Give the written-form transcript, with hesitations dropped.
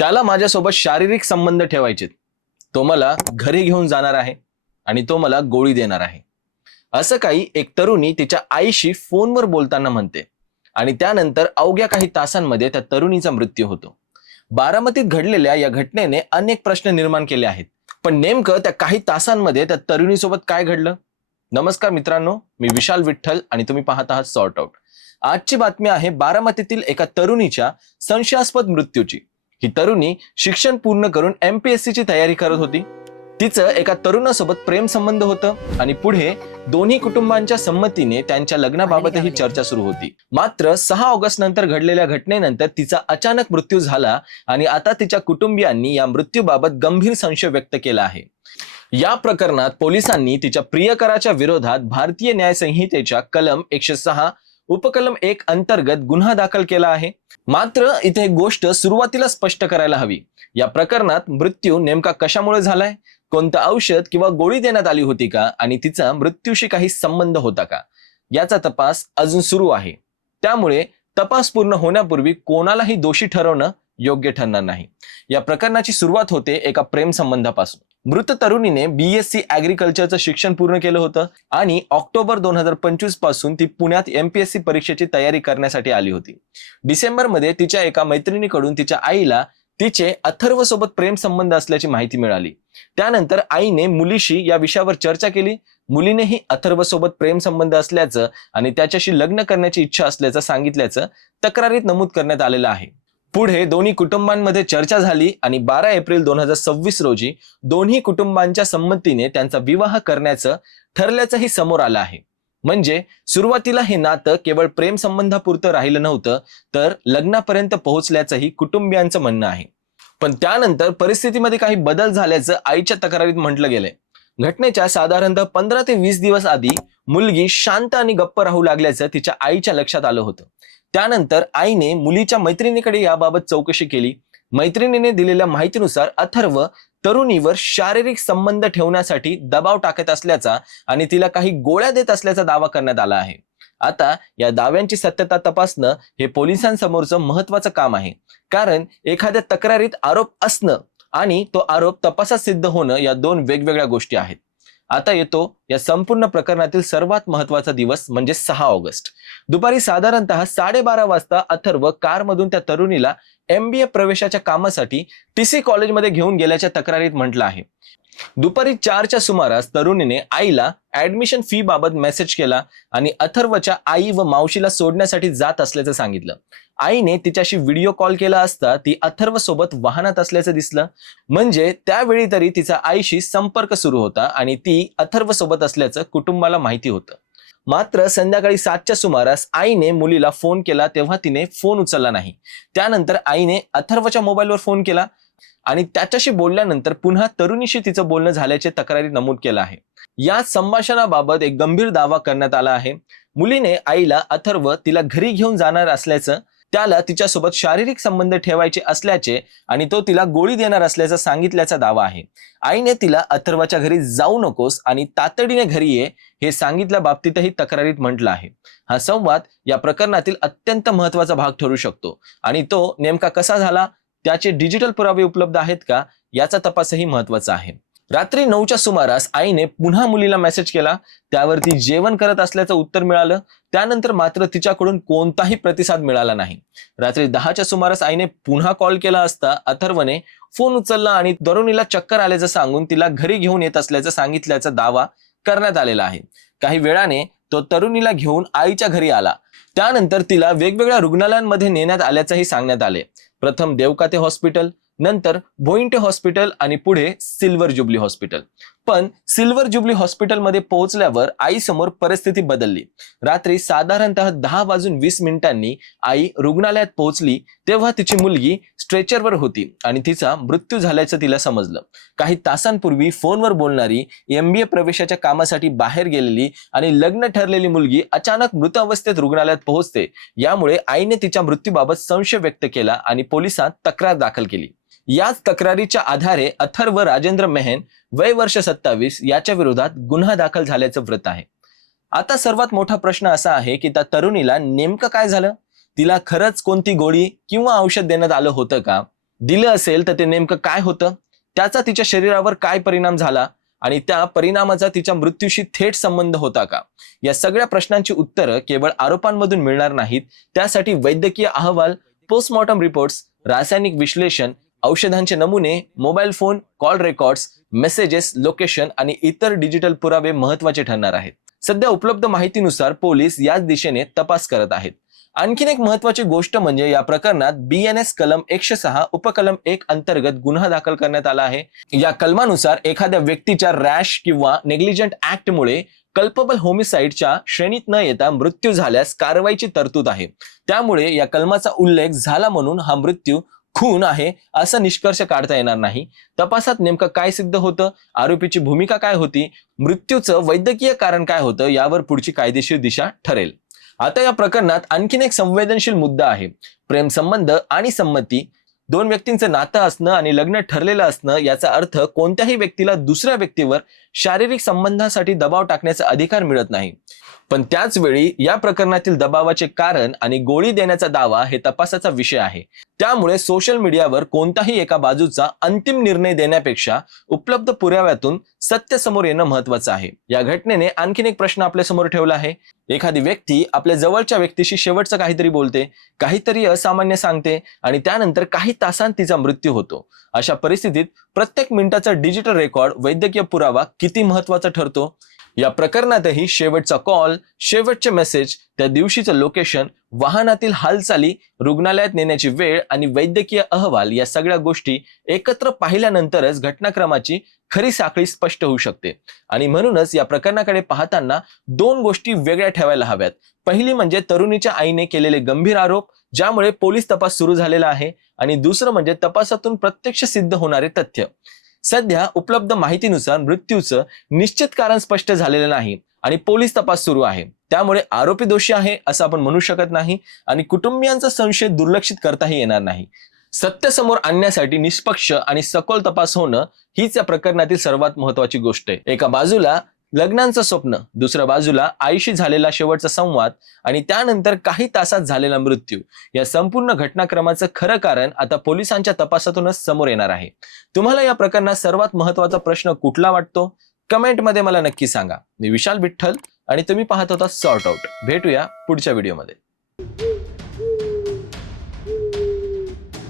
त्याला माझ्यासोबत शारीरिक संबंध ठेवायचे, तो मला घरी घेऊन जाणार आहे आणि तो मला गोळी देणार आहे, असं काही एक तरुणी तिच्या आईशी फोनवर बोलताना म्हणते. आणि त्यानंतर अवघ्या काही तासांमध्ये त्या तरुणीचा मृत्यू होतो. बारामतीत घडलेल्या या घटनेने अनेक प्रश्न निर्माण केले आहेत, पण नेमकं त्या काही तासांमध्ये त्या तरुणीसोबत काय घडलं? नमस्कार मित्रांनो, मी विशाल विठ्ठल आणि तुम्ही पाहत आहात सॉर्ट आउट. आजची बातमी आहे बारामतीतील एका तरुणीच्या संशयास्पद मृत्यूची. ही तरुणी शिक्षण पूर्ण करून MPSC ची तयारी करत होती. तिचं एका तरुणासोबत प्रेम संबंध होतं आणि पुढे दोन्ही कुटुंबांच्या संमतीने त्यांच्या लग्नाबाबतही चर्चा सुरू होती. मात्र 6 ऑगस्ट नंतर घडलेल्या घटनेनंतर तिचा अचानक मृत्यू झाला आणि आता तिच्या कुटुंबियांनी या मृत्यूबाबत गंभीर संशय व्यक्त केला आहे. या प्रकरणात पोलिसांनी तिच्या प्रियकराच्या विरोधात भारतीय न्याय संहितेच्या कलम 106 उपकलम 1 अंतर्गत गुन्हा दाखल केला आहे. मात्र इथे एक गोष्ट सुरुवातीला स्पष्ट करायला हवी. या प्रकरणात मृत्यू नेमका कशामुळे झालाय, कोणतं औषध किंवा गोळी देण्यात आली होती का आणि तिचा मृत्यूशी काही संबंध होता का, याचा तपास अजून सुरू आहे. त्यामुळे तपास पूर्ण होण्यापूर्वी कोणालाही दोषी ठरवणं योग्य ठरणार नाही. या प्रकरणाची सुरुवात होते एका प्रेम संबंधापासून. मृत तरुणीने BSc ॲग्रिकल्चरचं शिक्षण पूर्ण केलं होतं आणि ऑक्टोबर 2025 पासून ती पुण्यात MPSC परीक्षेची तयारी करण्यासाठी आली होती. डिसेंबरमध्ये तिच्या एका मैत्रिणीकडून तिच्या आईला तिचे अथर्व सोबत प्रेम संबंध असल्याची माहिती मिळाली. त्यानंतर आईने मुलीशी या विषयावर चर्चा केली. मुलीनेही अथर्व सोबत प्रेम संबंध असल्याचं आणि त्याच्याशी लग्न करण्याची इच्छा असल्याचं सांगितल्याचं तक्रारीत नमूद करण्यात आलेलं आहे. पुढे दोन्ही कुटुंबांमध्ये चर्चा झाली आणि 12 एप्रिल 2026 रोजी दोन्ही कुटुंबांच्या संमतीने त्यांचा विवाह करण्याचं ठरल्याचंही समोर आलं आहे. म्हणजे सुरुवातीला हे नातं केवळ प्रेम संबंधापुरतं राहिलं नव्हतं, तर लग्नापर्यंत पोहोचल्याचंही कुटुंबियांचं म्हणणं आहे. पण त्यानंतर परिस्थितीमध्ये काही बदल झाल्याचं आईच्या तक्रारीत म्हटलं गेलंय. घटनेच्या साधारणतः 15 ते 20 दिवस आधी मुलगी शांत आणि गप्प राहू लागल्याचं तिच्या आईच्या लक्षात आलं होतं. त्यानंतर आईने मुलीच्या मैत्रिणीकडे याबाबत चौकशी केली. मैत्रिणीने दिलेल्या माहितीनुसार अथर्व तरुणीवर शारीरिक संबंध ठेवण्यासाठी दबाव टाकत असल्याचा आणि तिला काही गोळ्या देत असल्याचा दावा करण्यात आला आहे. आता या दाव्यांची सत्यता तपासणं हे पोलिसांसमोरचं महत्वाचं काम आहे, कारण एखाद्या तक्रारीत आरोप असणं आणि तो आरोप तपासात सिद्ध होणं या दोन वेगवेगळ्या गोष्टी आहेत. आता येतो या संपूर्ण प्रकरणातील सर्वात महत्वाचा दिवस म्हणजे 6 ऑगस्ट. दुपारी साधारणतः 12:30 वाजता अथर्व कारमधून त्या तरुणीला MBA प्रवेशाच्या कामासाठी TC कॉलेजमध्ये घेऊन गेल्याच्या तक्रारीत म्हटलं आहे. दुपारी 4च्या सुमारास तरुणीने आईला ऍडमिशन फी बाबत मेसेज केला आणि अथर्वच्या आई व मावशीला सोडण्यासाठी जात असल्याचं सांगितलं. आईने तिच्याशी व्हिडिओ कॉल केला असता ती अथर्व सोबत वाहनात असल्याचं दिसलं. म्हणजे त्यावेळी तरी तिचा आईशी संपर्क सुरू होता आणि ती अथर्व सोबत असल्याचं कुटुंबाला माहिती होतं. मात्र संध्याकाळी 7च्या सुमारास आईने मुलीला फोन केला तेव्हा तिने फोन उचलला नाही. त्यानंतर आईने अथर्वच्या मोबाईलवर फोन केला आणि त्याच्याशी बोलल्यानंतर पुन्हा तरुणीशी तिचं बोलणं झाल्याचे तक्रारीत नमूद केलं आहे. या संभाषणाबाबत एक गंभीर दावा करण्यात आला आहे. मुलीने आईला अथर्व तिला घरी घेऊन जाणार असल्याचं, त्याला तिच्यासोबत शारीरिक संबंध ठेवायचे असल्याचे आणि तो तिला गोळी देणार असल्याचं सांगितल्याचा दावा आहे. आईने तिला अथर्वच्या घरी जाऊ नकोस आणि तातडीने घरी ये हे सांगितल्या बाबतीतही तक्रारीत म्हटलं आहे. हा संवाद या प्रकरणातील अत्यंत महत्वाचा भाग ठरू शकतो आणि तो नेमका कसा झाला, त्याचे डिजिटल पुरावे उपलब्ध आहेत का, याचा तपासही महत्वाचा आहे. रात्री 9च्या सुमारास आईने पुन्हा मुलीला मेसेज केला. त्यावरती जेवण करत असल्याचं उत्तर मिळालं. त्यानंतर मात्र तिच्याकडून कोणताही प्रतिसाद मिळाला नाही. रात्री 10च्या सुमारास आईने पुन्हा कॉल केला असता अथर्वने फोन उचलला आणि तरुणीला चक्कर आल्याचं सांगून तिला घरी घेऊन येत असल्याचं सांगितल्याचा दावा करण्यात आलेला आहे. काही वेळाने तो तरुणीला घेऊन आईच्या घरी आला. त्यानंतर तिला वेगवेगळ्या रुग्णालयांमध्ये नेण्यात आल्याचंही सांगण्यात आले. प्रथम देवकाते हॉस्पिटल, नंतर भोईंटे हॉस्पिटल आणि पुढे सिल्वर जुबली हॉस्पिटल. पण सिल्वर जुबली हॉस्पिटलमध्ये पोहोचल्यावर आईसमोर परिस्थिती बदलली. रात्री साधारणतः 10:20 आई रुग्णालयात पोहोचली तेव्हा तिची मुलगी स्ट्रेचरवर होती आणि तिचा मृत्यू झाल्याचं तिला समजलं. काही तासांपूर्वी फोनवर बोलणारी, MBA प्रवेशाच्या कामासाठी बाहेर गेलेली आणि लग्न ठरलेली मुलगी अचानक मृत अवस्थेत रुग्णालयात पोहोचते. यामुळे आईने तिच्या मृत्यूबाबत संशय व्यक्त केला आणि पोलिसात तक्रार दाखल केली. याच तक्रारीच्या आधारे अथर्व राजेंद्र मेहन, वय वर्ष 27, याच्या विरोधात गुन्हा दाखल झाल्याचं वृत्त आहे. आता सर्वात मोठा प्रश्न असा आहे की त्या तरुणीला नेमकं काय झालं? तिला खरंच कोणती गोळी किंवा औषध देण्यात आलं होतं का? दिलं असेल तर ते नेमकं काय होतं, त्याचा तिच्या शरीरावर काय परिणाम झाला आणि त्या परिणामाचा तिच्या मृत्यूशी थेट संबंध होता का, या सगळ्या प्रश्नांची उत्तरं केवळ आरोपांमधून मिळणार नाहीत. त्यासाठी वैद्यकीय अहवाल, पोस्टमॉर्टम रिपोर्ट्स, रासायनिक विश्लेषण, औषधांचे नमुने, mobile phone call records, messages, location आणि इतर डिजिटल पुरावे महत्त्वाचे ठरणार आहेत. सध्या उपलब्ध माहितीनुसार पोलीस याच दिशेने तपास करत आहेत. आणखीन एक महत्त्वाची गोष्ट म्हणजे या प्रकरणात BNS कलम 106 उपकलम 1 अंतर्गत गुन्हा दाखल करण्यात आला आहे. या कलमानुसार एखाद्या व्यक्तीच्या रॅश किंवा नेग्लिजंट ऍक्टमुळे कल्पबल होमिसाइडच्या श्रेणीत न येता मृत्यू झाल्यास कारवाईची तरतूद आहे. त्यामुळे या कलमाचा उल्लेख झाला म्हणून हा मृत्यू खून आहे असा निष्कर्ष काढता येणार नाही. तपासात नेमकं काय सिद्ध होतं, आरोपीची भूमिका काय होती, मृत्यूचं वैद्यकीय कारण काय होतं, यावर पुढची कायदेशीर दिशा ठरेल. आता या प्रकरणात आणखीन एक संवेदनशील मुद्दा आहे. प्रेम संबंध आणि संमती, दोन व्यक्तींचं नातं असणं आणि लग्न ठरलेलं असणं याचा अर्थ कोणत्याही व्यक्तीला दुसऱ्या व्यक्तीवर शारीरिक संबंधासाठी दबाव टाकण्याचा अधिकार मिळत नाही. पण त्याच वेळी या प्रकरणातील दबावाचे कारण आणि गोळी देण्याचा दावा हे तपासाचा विषय आहे. त्यामुळे सोशल मीडियावर कोणताही एका बाजूचा अंतिम निर्णय देण्यापेक्षा उपलब्ध पुराव्यातून सत्य समोर येणं महत्वाचं आहे. या घटनेने आणखीन एक प्रश्न आपल्या समोर ठेवला आहे. एखादी व्यक्ती आपल्या जवळच्या व्यक्तीशी शेवटचं काहीतरी बोलते, काहीतरी असामान्य सांगते आणि त्यानंतर काही तासांत तिचा मृत्यू होतो. अशा परिस्थितीत प्रत्येक मिनिटाचा डिजिटल रेकॉर्ड, वैद्यकीय पुरावा किती महत्वाचा ठरतो. या प्रकरणातही शेवटचा कॉल, शेवटचे मेसेज, त्या दिवशीचं लोकेशन, वाहनातील हालचाली, रुग्णालयात नेण्याची वेळ आणि वैद्यकीय अहवाल या सगळ्या गोष्टी एकत्र पाहिल्यानंतरच घटनाक्रमाची खरी साखळी स्पष्ट होऊ शकते. आणि म्हणूनच या प्रकरणाकडे पाहताना दोन गोष्टी वेगळ्या ठेवायला हव्यात. पहिली म्हणजे तरुणीच्या आईने केलेले गंभीर आरोप, ज्यामुळे पोलीस तपास सुरू झालेला आहे, आणि दुसरं म्हणजे तपासातून प्रत्यक्ष सिद्ध होणारे तथ्य. सध्या उपलब्ध माहितीनुसार मृत्यूचं निश्चित कारण स्पष्ट झालेलं नाही आणि पोलीस तपास सुरू आहे. त्यामुळे आरोपी दोषी आहे असं आपण म्हणू शकत नाही आणि कुटुंबियांचा संशय दुर्लक्षित करताही येणार नाही. सत्य समोर आणण्यासाठी निष्पक्ष आणि सखोल तपास होणं हीच या प्रकरणातील सर्वात महत्वाची गोष्ट आहे. एका बाजूला लग्नांचं स्वप्न, दुसऱ्या बाजूला आईशी झालेला शेवटचा संवाद आणि त्यानंतर काही तासात झालेला मृत्यू. या संपूर्ण घटनाक्रमाचं खरं कारण आता पोलिसांच्या तपासातूनच समोर येणार आहे. तुम्हाला या प्रकरणात सर्वात महत्वाचा प्रश्न कुठला वाटतो? कमेंटमध्ये मला नक्की सांगा. मी विशाल विठ्ठल आणि तुम्ही पाहत होता सॉर्ट आउट. भेटूया पुढच्या व्हिडिओमध्ये.